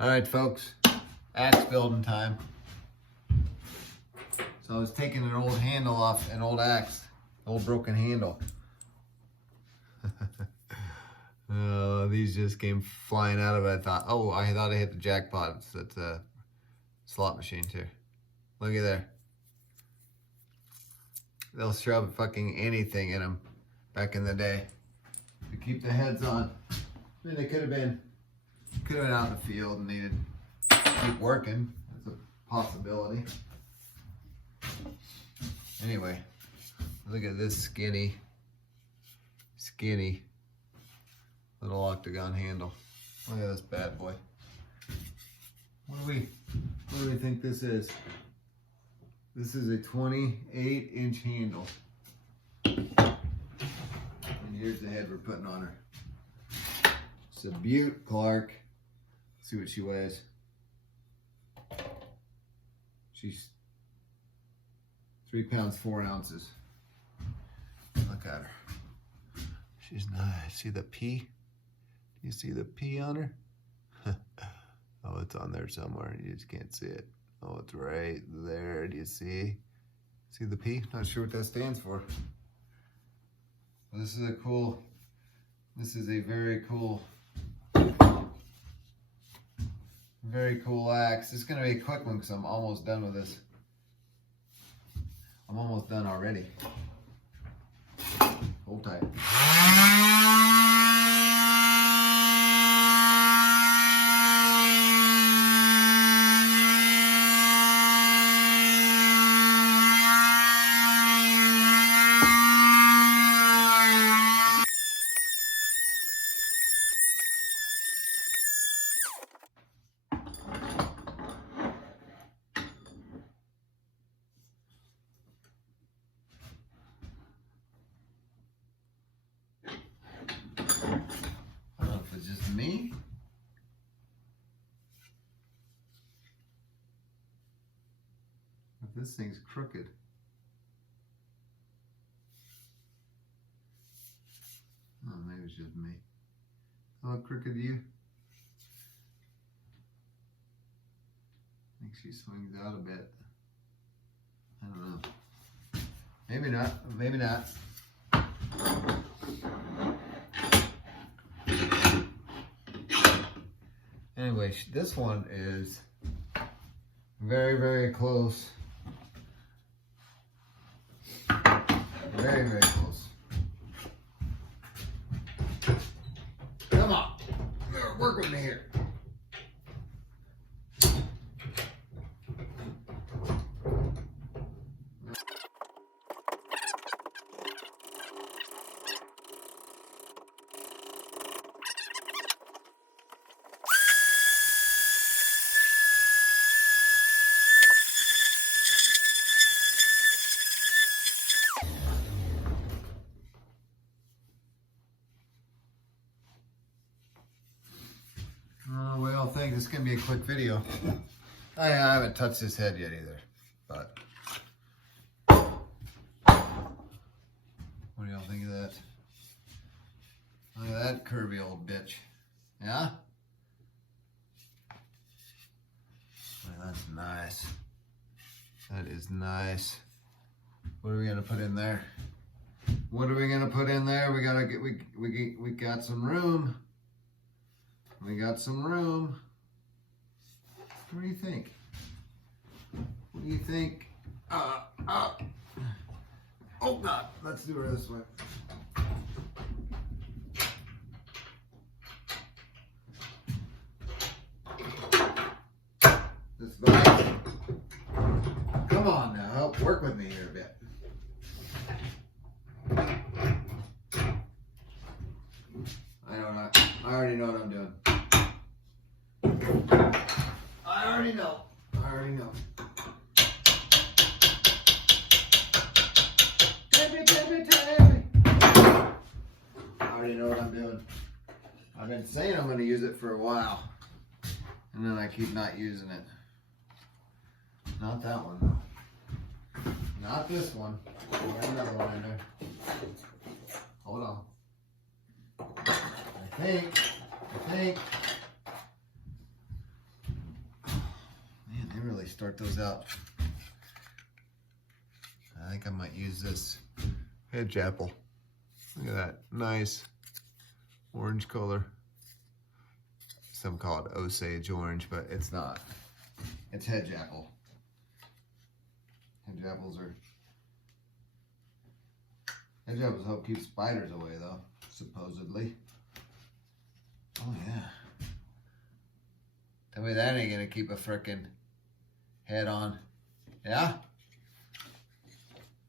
All right, folks, axe building time. So I was taking an old handle off an old axe, old broken handle. These just came flying out of it. I thought I hit the jackpot. It's a slot machine too. Look at there. They'll shove fucking anything in them back in the day to keep the heads on. I mean, they could have been out in the field and needed to keep working. That's a possibility. Anyway, look at this skinny little octagon handle. Look at this bad boy. What do we think this is? This is a 28-inch handle. And here's the head we're putting on her. It's a Butte Clark. Let's see what she weighs. She's 3 pounds 4 ounces. Look at her. She's nice. See the P? Do you see the P on her? Oh, it's on there somewhere. You just can't see it. Oh, it's right there. Do you see? See the P? Not sure what that stands for. This is a very cool axe. It's gonna be a quick one because I'm almost done with this. I'm almost done already. Hold tight. Me? If this thing's crooked. Oh, maybe it's just me. How crooked to you? I think she swings out a bit. I don't know. Maybe not. Maybe not. Anyway, this one is very, very close. Very, very close. Come on. Work with me here. Well, I think this is going to be a quick video. I haven't touched his head yet either, but what do y'all think of that? Look at that curvy old bitch. Yeah? Man, that's nice. That is nice. What are we going to put in there? What are we going to put in there? We got some room. We got some room. What do you think? What do you think? Oh God, let's do it this way. This way. Come on now, help work with me here a bit. I already know what I'm doing. I already know. Tabby. I already know what I'm doing. I've been saying I'm going to use it for a while. And then I keep not using it. Not that one though. Not this one. There's another one in there. Hold on. I think start those out. I think I might use this hedge apple. Look at that, nice orange color. Some call it Osage orange, but it's not. It's hedge apple. Hedge apples help keep spiders away though, supposedly. Oh yeah. Tell me that ain't gonna keep a frickin' head on. Yeah?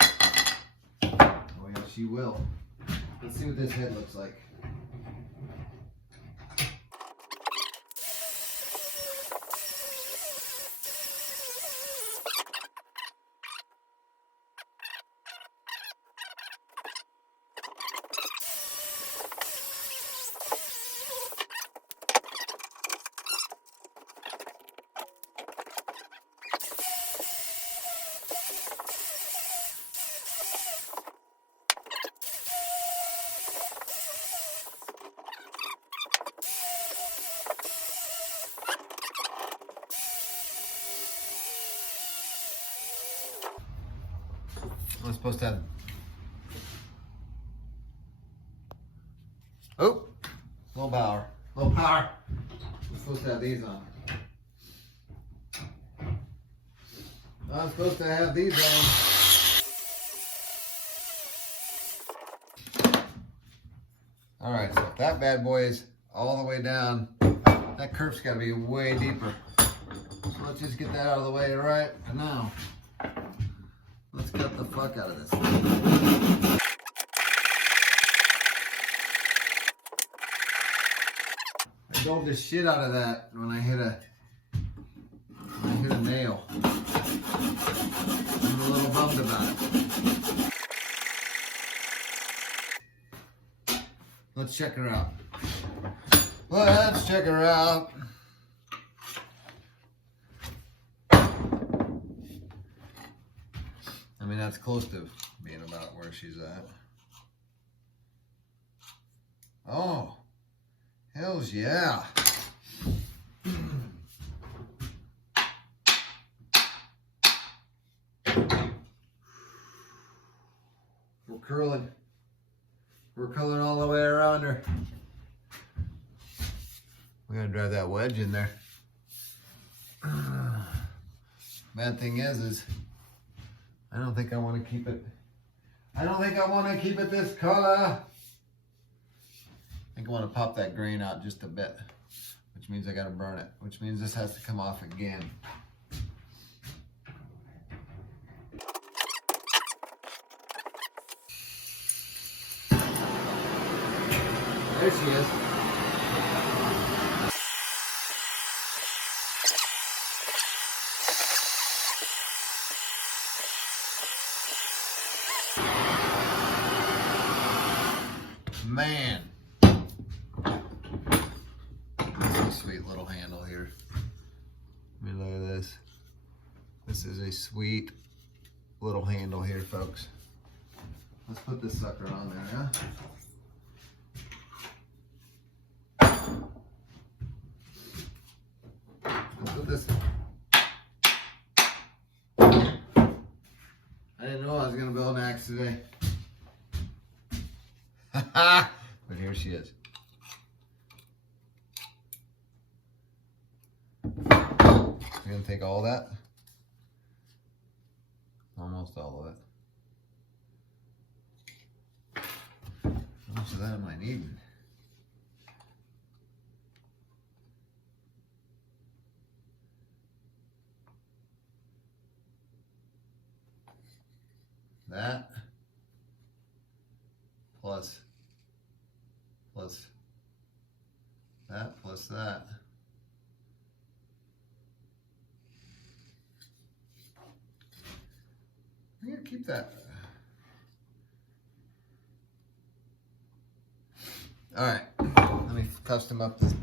Oh yeah, she will. Let's see what this head looks like. I'm supposed to have. Oh, low power. Low power. I'm supposed to have these on. I'm supposed to have these on. Alright, so if that bad boy is all the way down, that curve's got to be way deeper. So let's just get that out of the way right now. Let's cut the fuck out of this. I dulled the shit out of that when I hit a nail. I'm a little bummed about it. Let's check her out. Let's check her out. I mean, that's close to being about where she's at. Oh, hells yeah. We're curling. We're curling all the way around her. We're gonna drive that wedge in there. Bad thing is I don't think I want to keep it. I don't think I want to keep it this color. I think I want to pop that grain out just a bit, which means I got to burn it, which means this has to come off again. There she is. Man, that's a sweet little handle here. I mean, look at this. This is a sweet little handle here, folks. Let's put this sucker on there, huh? Let's put this. I didn't know I was gonna build an axe today. But here she is. We're gonna take all that. Almost all of it. How much of that am I needing? That plus that plus that. I'm gonna keep that. All right, let me custom up this.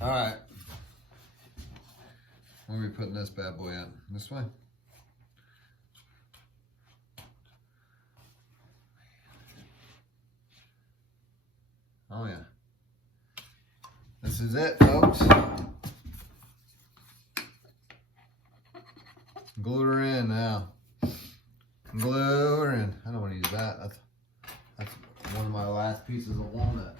All right. Where are we putting this bad boy at? This way? Oh yeah. This is it, folks. Glue her in now. Glue her in. I don't want to use that. That's one of my last pieces of walnut.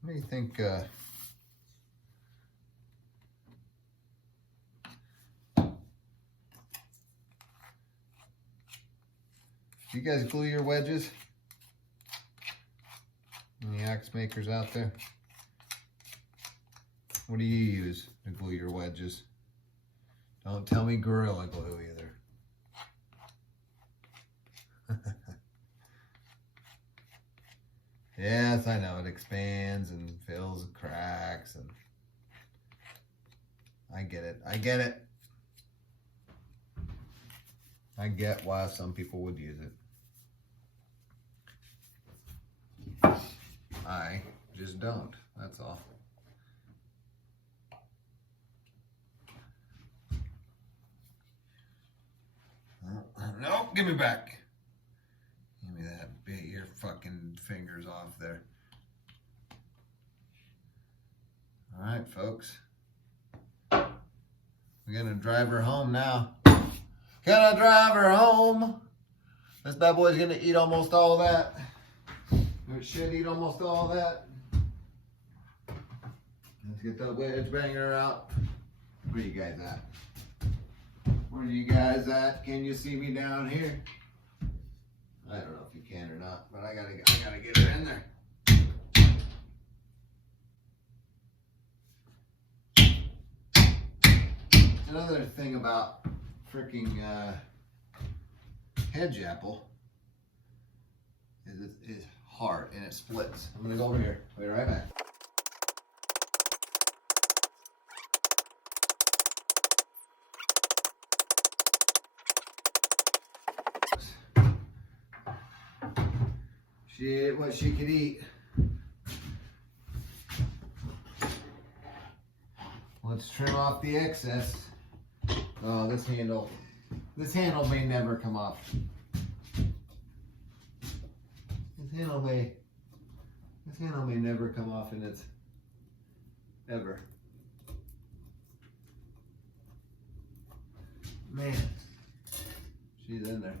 What do you think? Do you guys glue your wedges? Any axe makers out there? What do you use to glue your wedges? Don't tell me Gorilla Glue either. Yes, I know, it expands and fills and cracks, and I get it. I get it. I get why some people would use it. I just don't, that's all. Nope, give me back. Give me that. Bit your fucking fingers off there. All right, folks. We're gonna drive her home now. Gonna drive her home. This bad boy's gonna eat almost all that. It should eat almost all that. Let's get that wedge banger out. Where you guys at? Where you guys at? Can you see me down here? I don't know if you can or not, but I gotta get her in there. Another thing about freaking hedge apple is it's hard and it splits. I'm gonna go over here. Be right back. She ate what she could eat. Let's trim off the excess. Oh, this handle may never come off. This handle may never come off in its ever. Man, she's in there.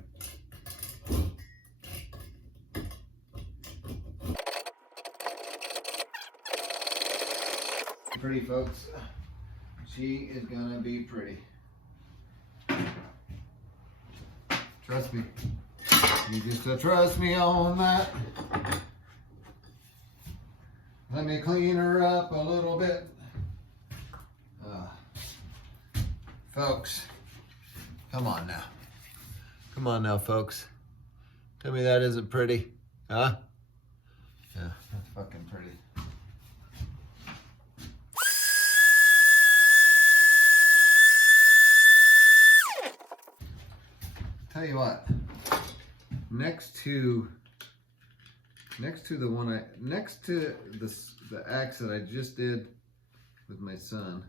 Pretty, folks. She is gonna be pretty. Trust me. You just trust me on that. Let me clean her up a little bit. Folks, come on now. Come on now, folks. Tell me that isn't pretty. Huh? Yeah, that's fucking pretty. Tell you what, next to the axe that I just did with my son,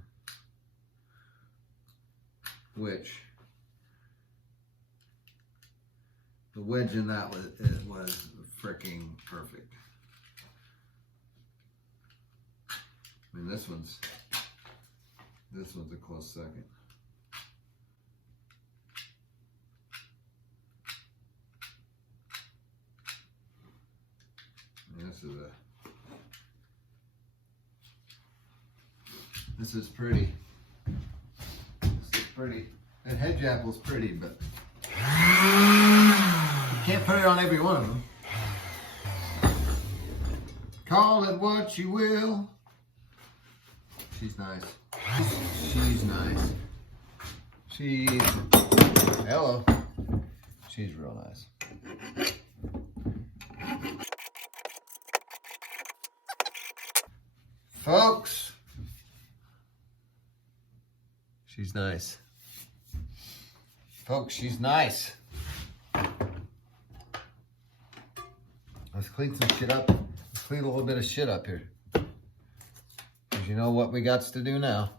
which the wedge in that was freaking perfect. I mean, this one's a close second. This is pretty. This is pretty. That hedge apple's pretty, but you can't put it on every one of them. Call it what you will. She's nice. She's nice. Hello. She's real nice. Folks, she's nice. Folks, she's nice. Let's clean some shit up. Let's clean a little bit of shit up here. Because you know what we got to do now.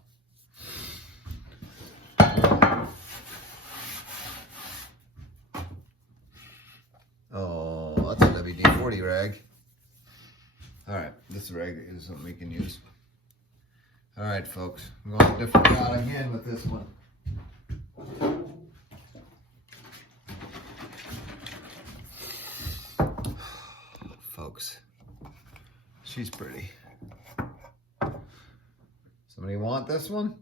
Oh, that's a WD-40 rag. Alright, this rag is something we can use. Alright, folks. I'm going a different route again with this one. Folks, she's pretty. Somebody want this one?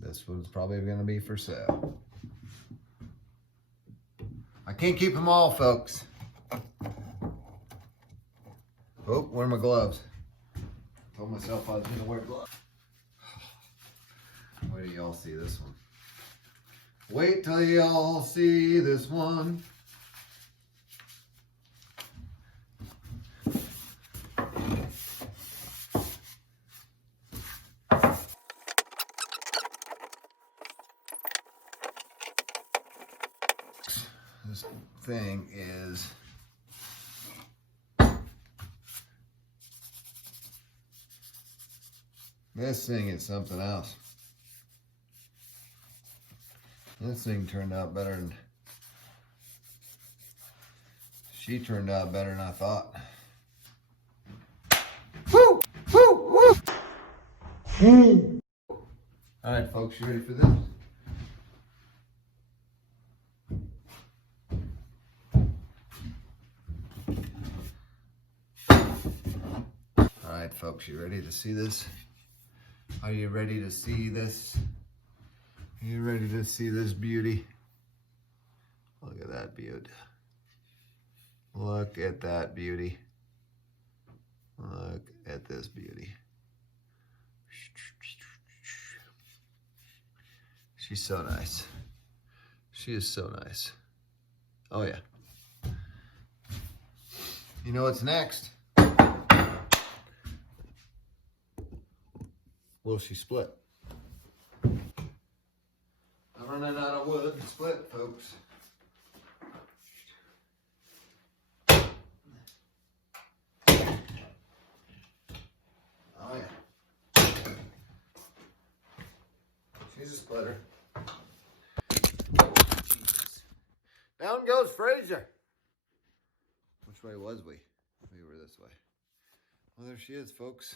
This one's probably going to be for sale. I can't keep them all, folks. Oh, where are my gloves? Told myself I was going to wear gloves. Wait till y'all see this one. Wait till y'all see this one. This thing is something else. This thing turned out better than she turned out better than I thought. Woo! Woo! Woo! All right, folks, you ready for this? All right, folks, you ready to see this? Are you ready to see this? Are you ready to see this beauty? Look at that beauty. Look at that beauty. Look at this beauty. She's so nice. She is so nice. Oh yeah. You know what's next? Will she split? I'm running out of wood to split, folks. Oh yeah. She's a splitter. Oh, Jesus. Down goes Fraser. Which way was we? We were this way. Well, there she is, folks.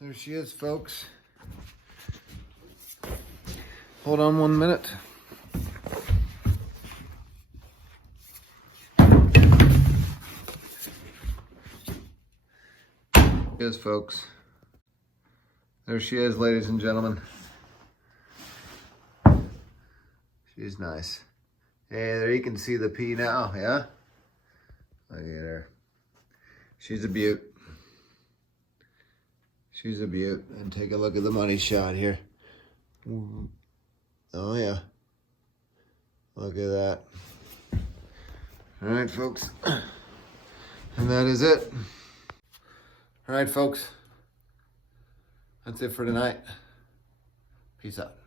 There she is, folks. Hold on 1 minute. There she is, folks. There she is, ladies and gentlemen. She's nice. Hey, there you can see the pea now, yeah? Look at her. She's a beaut. She's a beaut. And take a look at the money shot here. Oh yeah. Look at that. All right, folks. And that is it. All right, folks. That's it for tonight. Peace out.